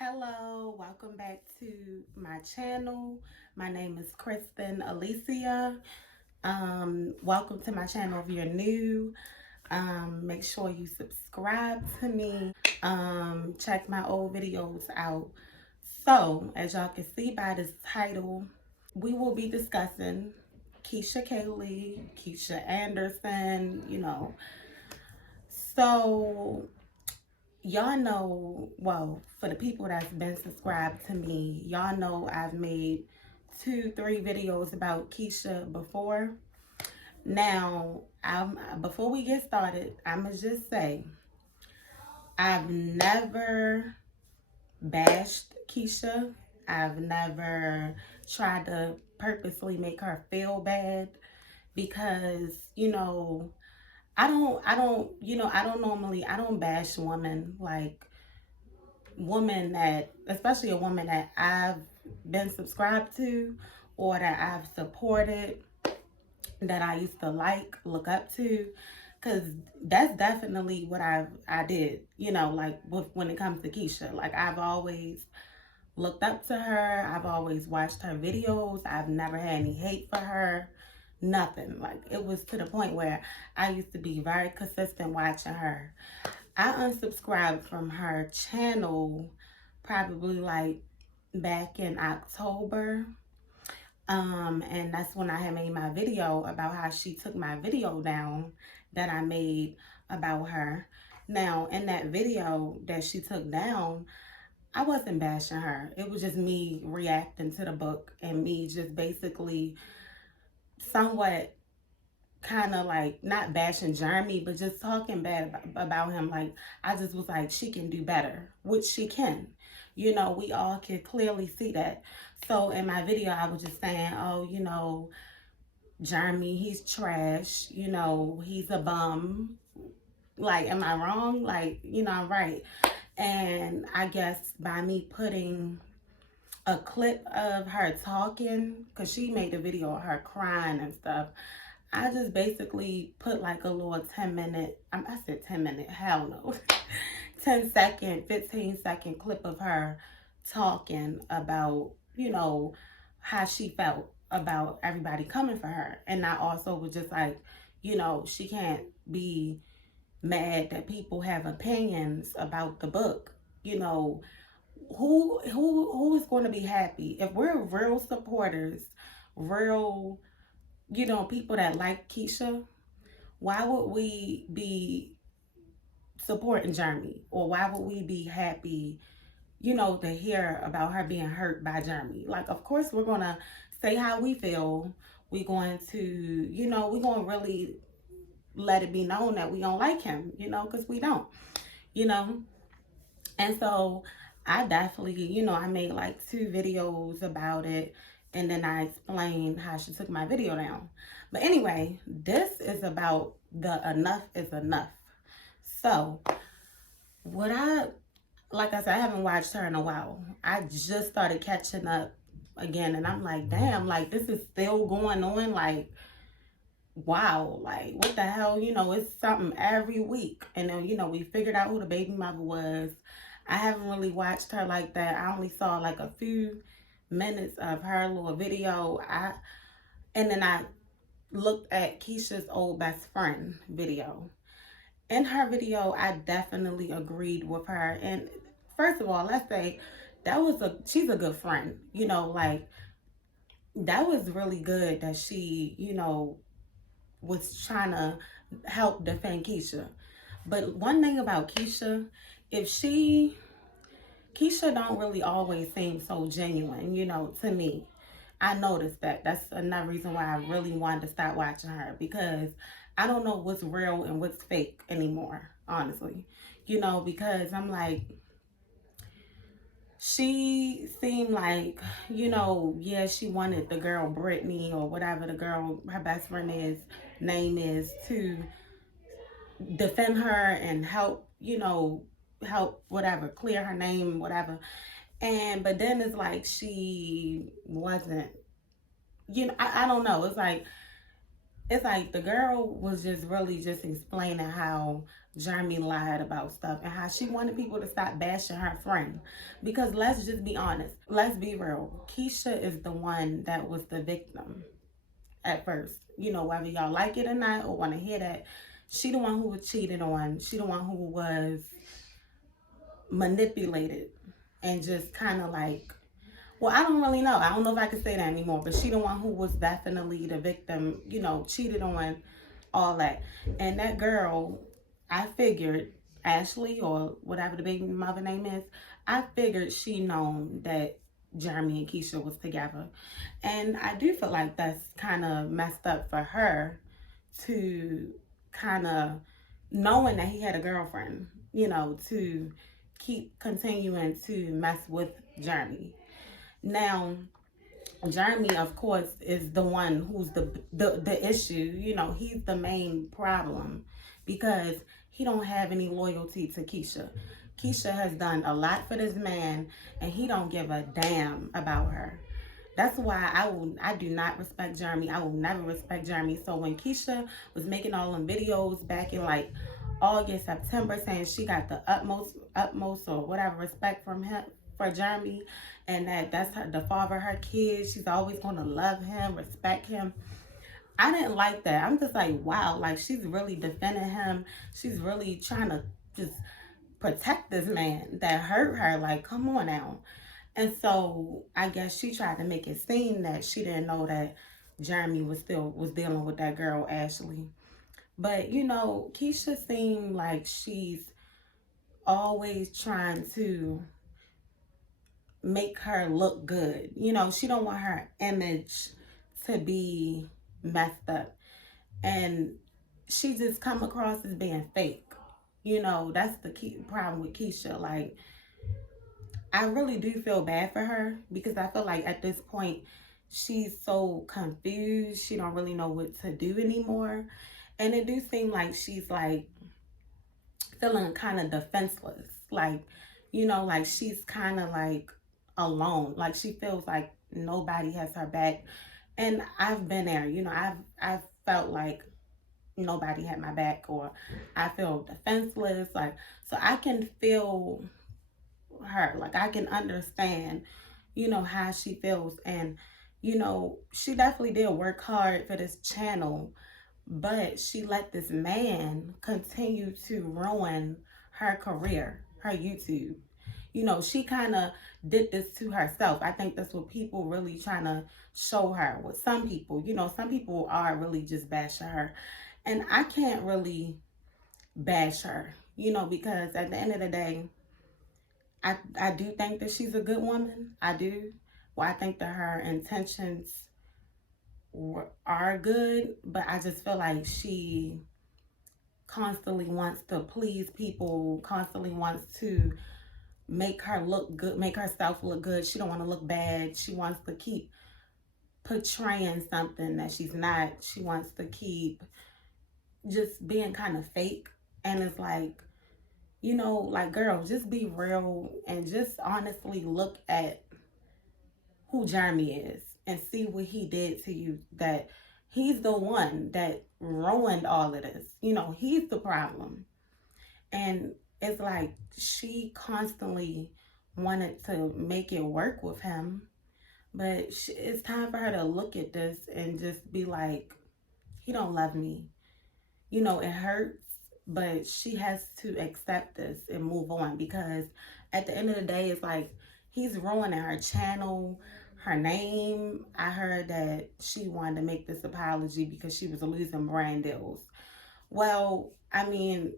Hello, welcome back to my channel. My name is Kristen Alicia. Welcome to my channel if you're new. Make sure you subscribe to me. Check my old videos out. So, as y'all can see by this title, we will be discussing Keesha Kaylee, Keisha Anderson. So, y'all know, well, for the people that's been subscribed to me, y'all know I've made 2 3 videos about Keisha before. Now, before we get started, I'ma just say I've never bashed Keisha. I've never tried to purposely make her feel bad because, I don't bash women, like woman that, especially a woman that I've been subscribed to or that I've supported, that I used to look up to, because that's definitely what I did, like when it comes to Keisha. Like, I've always looked up to her. I've always watched her videos. I've never had any hate for her. Nothing. Like, it was to the point where I used to be very consistent watching her. I unsubscribed from her channel probably like back in October. And that's when I had made my video about how she took my video down that I made about her. Now, in that video that she took down, I wasn't bashing her. It was just me reacting to the book and me just basically somewhat kind of like not bashing Jeremy, but just talking bad about him. Like, I just was like, she can do better, which she can. We all can clearly see that. So in my video, I was just saying, oh, Jeremy, he's trash. He's a bum. Like, am I wrong? Like, I'm right. And I guess by me putting a clip of her talking, because she made a video of her crying and stuff, I just basically put like a little 10-minute, I said 10-minute, hell no, 10-second, 15-second clip of her talking about, how she felt about everybody coming for her. And I also was just like, she can't be mad that people have opinions about the book. Who is going to be happy if we're real supporters, real, people that like Keisha? Why would we be supporting Jeremy? Or why would we be happy, to hear about her being hurt by Jeremy? Like, of course, we're going to say how we feel. We're going to, we're going to really let it be known that we don't like him, because we don't, you know. And so I definitely, I made like 2 videos about it. And then I explained how she took my video down. But anyway, this is about the enough is enough. So, what like I said, I haven't watched her in a while. I just started catching up again. And I'm like, damn, like, this is still going on. Like, wow, like, what the hell? It's something every week. And then, we figured out who the baby mother was. I haven't really watched her like that. I only saw like a few minutes of her little video. And then I looked at Keisha's old best friend video. In her video, I definitely agreed with her. And first of all, let's say she's a good friend. Like, that was really good that she, was trying to help defend Keisha. But one thing about Keisha, if Keisha don't really always seem so genuine, to me. I noticed that. That's another reason why I really wanted to start watching her, because I don't know what's real and what's fake anymore, honestly. Because I'm like, she seemed like, yeah, she wanted the girl Brittany or whatever the girl, her best friend name is, to defend her and help, help whatever, clear her name, whatever. But then it's like she wasn't, I don't know. It's like it's like the girl was just really just explaining how Jeremy lied about stuff and how she wanted people to stop bashing her friend. Because let's just be honest, let's be real. Keesha is the one that was the victim at first. You know, whether y'all like it or not or want to hear that, she the one who was cheated on. She the one who was manipulated and just kind of like, well, I don't really know. I don't know if I can say that anymore, but she the one who was definitely the victim, you know, cheated on, all that. And that girl, I figured, Ashley or whatever the baby mother name is, I figured she known that Jeremy and Keesha was together. And I do feel like that's kind of messed up for her to kind of knowing that he had a girlfriend, you know, to keep continuing to mess with Jeremy. Now, Jeremy, of course, is the one who's the issue. You know, he's the main problem because he don't have any loyalty to Keesha. Keesha has done a lot for this man, and he don't give a damn about her. That's why I do not respect Jeremy. I will never respect Jeremy. So when Keesha was making all them videos back in like August, September, saying she got the utmost or whatever respect from him for Jeremy, and that's her, the father of her kids. She's always gonna love him, respect him. I didn't like that. I'm just like, wow, like she's really defending him. She's really trying to just protect this man that hurt her. Like, come on now. And so I guess she tried to make it seem that she didn't know that Jeremy was dealing with that girl Ashley. But you know, Keesha seemed like she's always trying to make her look good. You know, she don't want her image to be messed up. And she just come across as being fake. You know, that's the key problem with Keesha. Like, I really do feel bad for her because I feel like at this point she's so confused. She don't really know what to do anymore. And it do seem like she's like feeling kind of defenseless. Like, you know, like she's kind of like alone. Like she feels like nobody has her back. And I've been there, you know, I've felt like nobody had my back, or I feel defenseless. Like, so I can feel her. Like I can understand, you know, how she feels. And, you know, she definitely did work hard for this channel, but she let this man continue to ruin her career, her YouTube. You know, she kind of did this to herself. I think that's what people really trying to show her. With some people, you know, some people are really just bashing her. And I can't really bash her, you know, because at the end of the day, I do think that she's a good woman. I do. Well, I think that her intentions are good, but I just feel like she constantly wants to please people, constantly wants to make her look good, make herself look good. She don't want to look bad. She wants to keep portraying something that she's not. She wants to keep just being kind of fake. And it's like, you know, like, girl, just be real and just honestly look at who Jeremy is and see what he did to you. That he's the one that ruined all of this. You know, he's the problem. And it's like she constantly wanted to make it work with him. But it's time for her to look at this and just be like, he don't love me. You know, it hurts, but she has to accept this and move on, because at the end of the day, it's like he's ruining her channel, her name. I heard that she wanted to make this apology because she was losing brand deals. Well, I mean,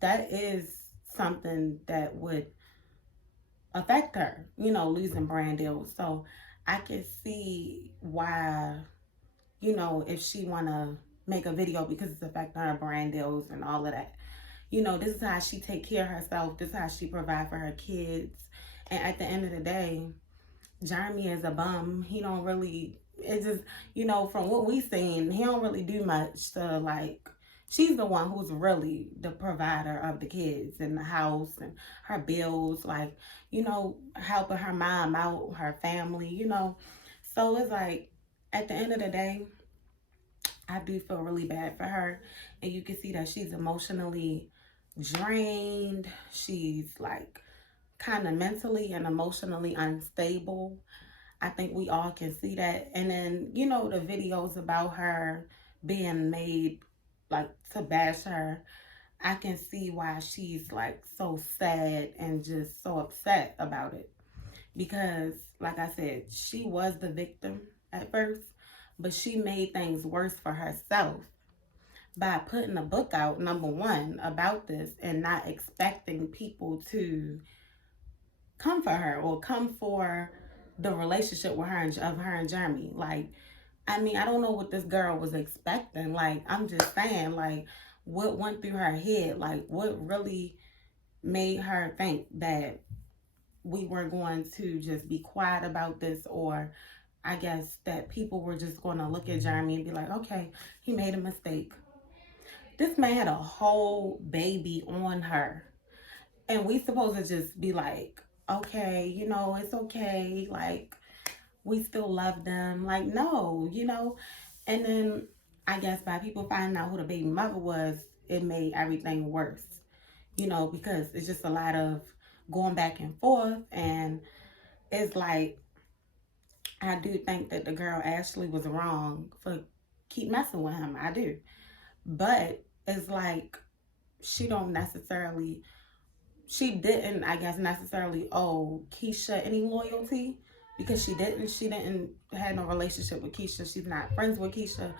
that is something that would affect her, you know, losing brand deals. So I can see why, you know, if she want to make a video because it's affecting her brand deals and all of that. You know, this is how she take care of herself. This is how she provide for her kids. And at the end of the day, Jeremy is a bum. He don't really, it's just, you know, from what we seen, he don't really do much to, like, she's the one who's really the provider of the kids and the house and her bills, like, you know, helping her mom out, her family, you know. So it's like, at the end of the day, I do feel really bad for her. And you can see that she's emotionally drained. She's like kind of mentally and emotionally unstable. I think we all can see that. And then, you know, the videos about her being made like to bash her, I can see why she's like so sad and just so upset about it. Because, like I said, she was the victim at first, but she made things worse for herself by putting a book out, number one, about this and not expecting people to come for her or come for the relationship with her of her and Jeremy. Like, I mean, I don't know what this girl was expecting. Like, I'm just saying, like, what went through her head? Like, what really made her think that we were going to just be quiet about this, or I guess that people were just going to look at Jeremy and be like, okay, he made a mistake. This man had a whole baby on her. And we supposed to just be like, okay, you know, it's okay. Like, we still love them. Like, no, you know. And then I guess by people finding out who the baby mother was, it made everything worse, you know, because it's just a lot of going back and forth. And it's like, I do think that the girl Ashley was wrong for keep messing with him. I do. But it's like, she don't necessarily, she didn't, I guess, necessarily owe Keesha any loyalty, because she didn't have no relationship with Keesha. She's not friends with Keesha.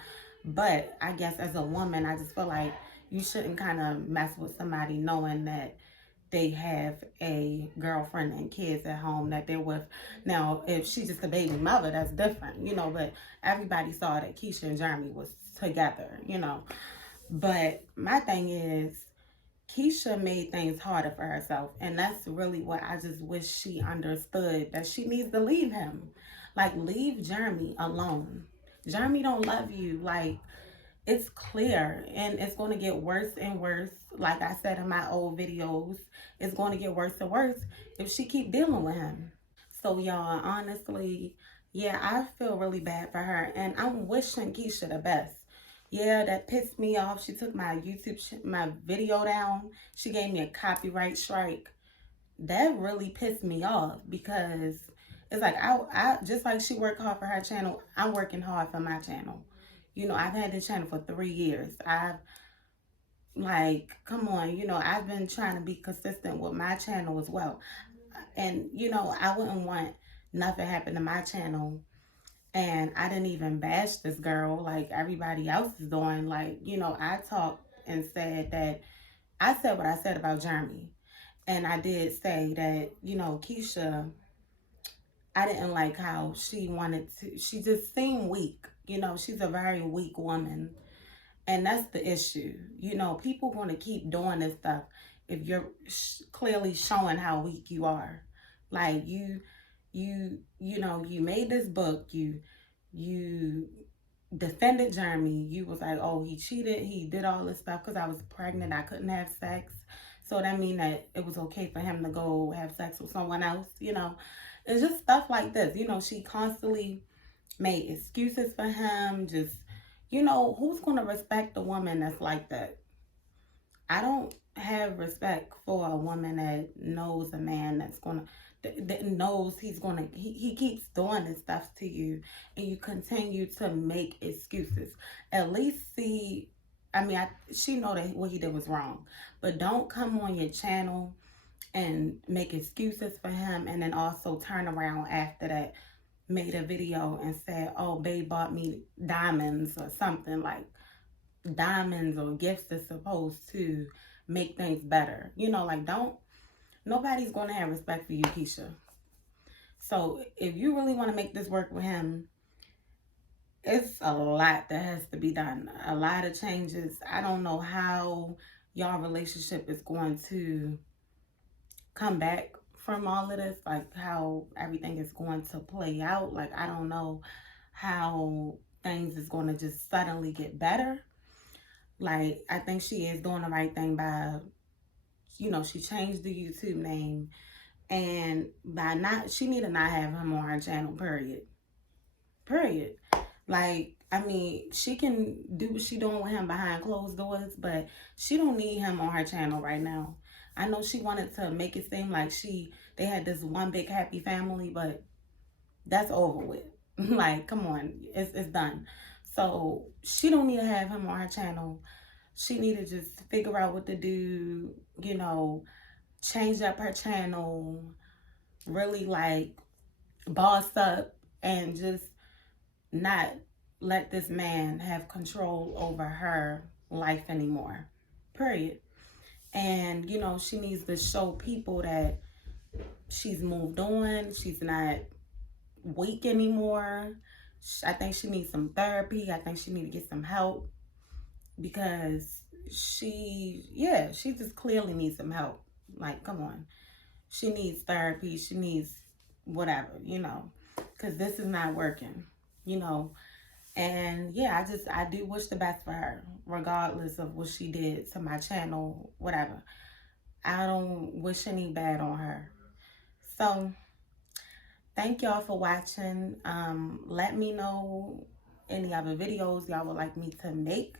But I guess as a woman, I just feel like you shouldn't kind of mess with somebody knowing that they have a girlfriend and kids at home that they're with. Now, if she's just a baby mother, that's different, you know, but everybody saw that Keesha and Jeremy was together, you know. But my thing is, Keesha made things harder for herself. And that's really what I just wish she understood, that she needs to leave him. Like, leave Jeremy alone. Jeremy don't love you. Like, it's clear, and it's going to get worse and worse. Like I said in my old videos, it's going to get worse and worse if she keep dealing with him. So y'all, honestly, yeah, I feel really bad for her, and I'm wishing Keesha the best. Yeah, that pissed me off. She took my my video down. She gave me a copyright strike. That really pissed me off, because it's like, I just like she worked hard for her channel, I'm working hard for my channel. You know, I've had this channel for 3 years. I've, like, come on, you know, I've been trying to be consistent with my channel as well. And, you know, I wouldn't want nothing happen to my channel. And I didn't even bash this girl like everybody else is doing. Like, you know, I talked and said that, I said what I said about Jeremy. And I did say that, you know, Keesha, I didn't like how she wanted to, she just seemed weak. You know, she's a very weak woman. And that's the issue. You know, people going to keep doing this stuff if you're clearly showing how weak you are. Like, you know, you made this book, you defended Jeremy. You was like, oh, he cheated, he did all this stuff because I was pregnant, I couldn't have sex. So that mean that it was okay for him to go have sex with someone else, you know. It's just stuff like this. You know, she constantly made excuses for him. Just, you know, who's going to respect a woman that's like that? I don't have respect for a woman that knows a man that's going to, that knows he's going to, he keeps doing this stuff to you, and you continue to make excuses. At least see, I mean, she know that what he did was wrong, but don't come on your channel and make excuses for him, and then also turn around after that, made a video and said, oh, babe bought me diamonds or something. Like, diamonds or gifts is supposed to make things better. You know, like, don't, nobody's going to have respect for you, Keesha. So if you really want to make this work with him, it's a lot that has to be done. A lot of changes. I don't know how y'all relationship is going to come back from all of this, like how everything is going to play out. Like, I don't know how things is going to just suddenly get better. Like, I think she is doing the right thing by, you know, she changed the YouTube name, and by not, she need to not have him on her channel, period. Like, I mean, she can do what she doing with him behind closed doors, but she don't need him on her channel right now. I know she wanted to make it seem like they had this one big happy family, but that's over with. Like, come on, it's done. So she don't need to have him on her channel. She need to just figure out what to do, you know, change up her channel, really like boss up, and just not let this man have control over her life anymore. Period. And, you know, she needs to show people that she's moved on. She's not weak anymore. I think she needs some therapy. I think she needs to get some help because she just clearly needs some help. Like, come on. She needs therapy. She needs whatever, you know, because this is not working, you know. And yeah, I do wish the best for her, regardless of what she did to my channel, whatever. I don't wish any bad on her. So thank y'all for watching. Let me know any other videos y'all would like me to make.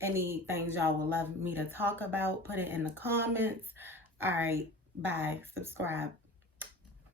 Any things y'all would love me to talk about, put it in the comments. All right, bye. Subscribe.